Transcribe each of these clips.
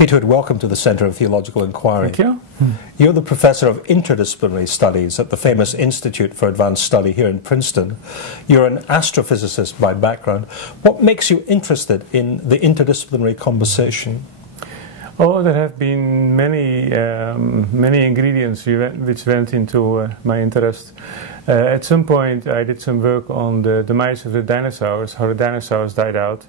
Piet, welcome to the Centre of Theological Inquiry. Thank you. You're the Professor of Interdisciplinary Studies at the famous Institute for Advanced Study here in Princeton. You're an astrophysicist by background. What makes you interested in the interdisciplinary conversation? Oh, there have been many ingredients which went into my interest. At some point I did some work on the demise of the dinosaurs, how the dinosaurs died out,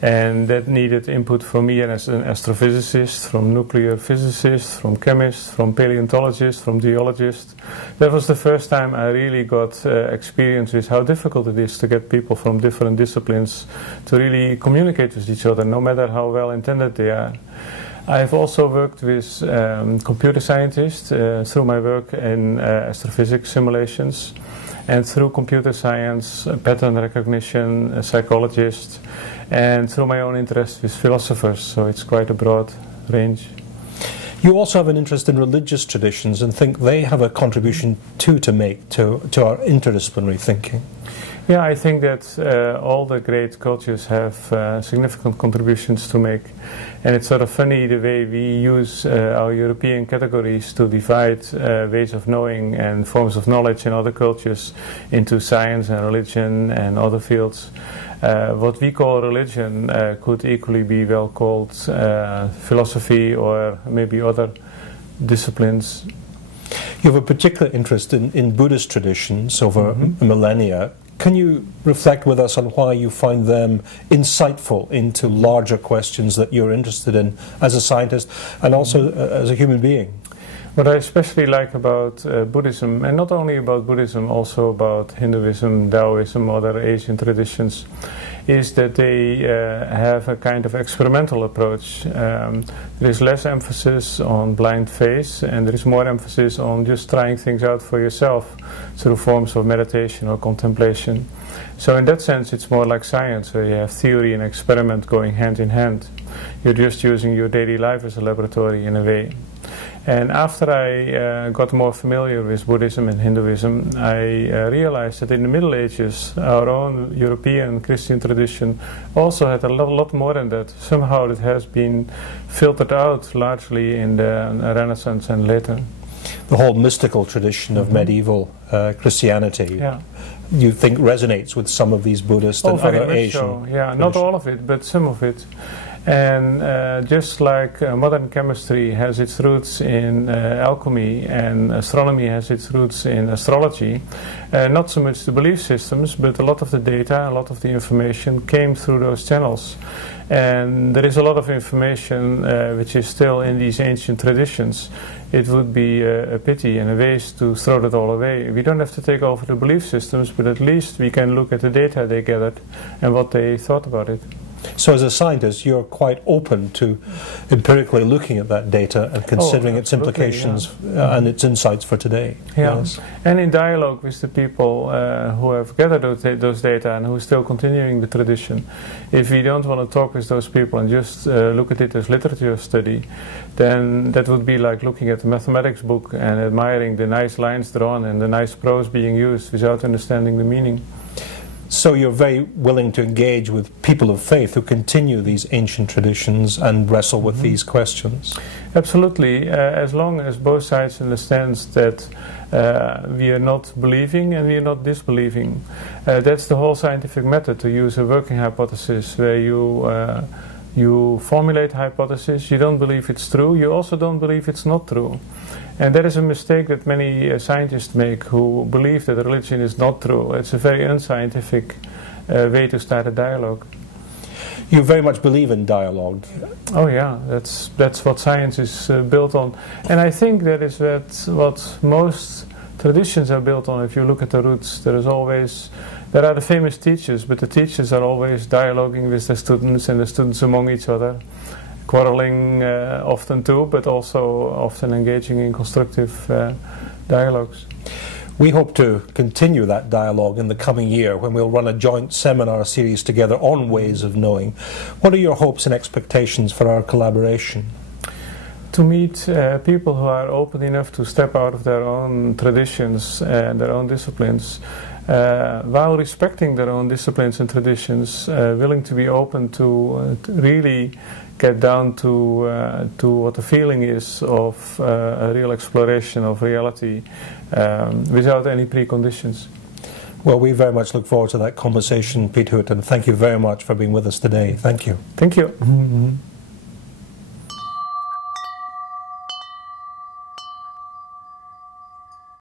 and that needed input from me as an astrophysicist, from nuclear physicists, from chemists, from paleontologists, from geologists. That was the first time I really got experience with how difficult it is to get people from different disciplines to really communicate with each other, no matter how well intended they are. I've also worked with computer scientists through my work in astrophysics simulations, and through computer science, pattern recognition, psychologists, and through my own interest with philosophers, so it's quite a broad range. You also have an interest in religious traditions and think they have a contribution to make to our interdisciplinary thinking. Yeah, I think that all the great cultures have significant contributions to make, and it's sort of funny the way we use our European categories to divide ways of knowing and forms of knowledge in other cultures into science and religion and other fields. What we call religion could equally be well called philosophy or maybe other disciplines. You have a particular interest in Buddhist traditions over millennia. Can you reflect with us on why you find them insightful into larger questions that you're interested in as a scientist and also as a human being? What I especially like about Buddhism, and not only about Buddhism, also about Hinduism, Taoism, other Asian traditions, is that they have a kind of experimental approach. There is less emphasis on blind faith, and there is more emphasis on just trying things out for yourself through forms of meditation or contemplation. So in that sense it's more like science, where you have theory and experiment going hand in hand. You're just using your daily life as a laboratory in a way. And after I got more familiar with Buddhism and Hinduism, I realized that in the Middle Ages, our own European Christian tradition also had a lot more than that. Somehow it has been filtered out largely in the Renaissance and later. The whole mystical tradition of medieval Christianity, you think resonates with some of these Buddhist and other Asian traditions? Yeah, not all of it, but some of it. And just like modern chemistry has its roots in alchemy and astronomy has its roots in astrology, not so much the belief systems, but a lot of the data, a lot of the information came through those channels. And there is a lot of information which is still in these ancient traditions. It would be a pity and a waste to throw that all away. We don't have to take over the belief systems, but at least we can look at the data they gathered and what they thought about it. So as a scientist, you're quite open to empirically looking at that data and considering its implications and its insights for today. Yeah. Yes. And in dialogue with the people who have gathered those data and who are still continuing the tradition. If we don't want to talk with those people and just look at it as literature study, then that would be like looking at a mathematics book and admiring the nice lines drawn and the nice prose being used without understanding the meaning. So you're very willing to engage with people of faith who continue these ancient traditions and wrestle with these questions? Absolutely, as long as both sides understand that we are not believing and we are not disbelieving. That's the whole scientific method, to use a working hypothesis where you formulate a hypothesis, you don't believe it's true, you also don't believe it's not true. And that is a mistake that many scientists make, who believe that religion is not true. It's a very unscientific way to start a dialogue. You very much believe in dialogue. Oh yeah, that's what science is built on. And I think that is what most traditions are built on. If you look at the roots, there are the famous teachers, but the teachers are always dialoguing with the students and the students among each other. Quarreling often too, but also often engaging in constructive dialogues. We hope to continue that dialogue in the coming year when we'll run a joint seminar series together on ways of knowing. What are your hopes and expectations for our collaboration? To meet people who are open enough to step out of their own traditions and their own disciplines, while respecting their own disciplines and traditions, willing to be open to really get down to what the feeling is of a real exploration of reality without any preconditions. Well, we very much look forward to that conversation, Piet, and thank you very much for being with us today. Thank you. Thank you.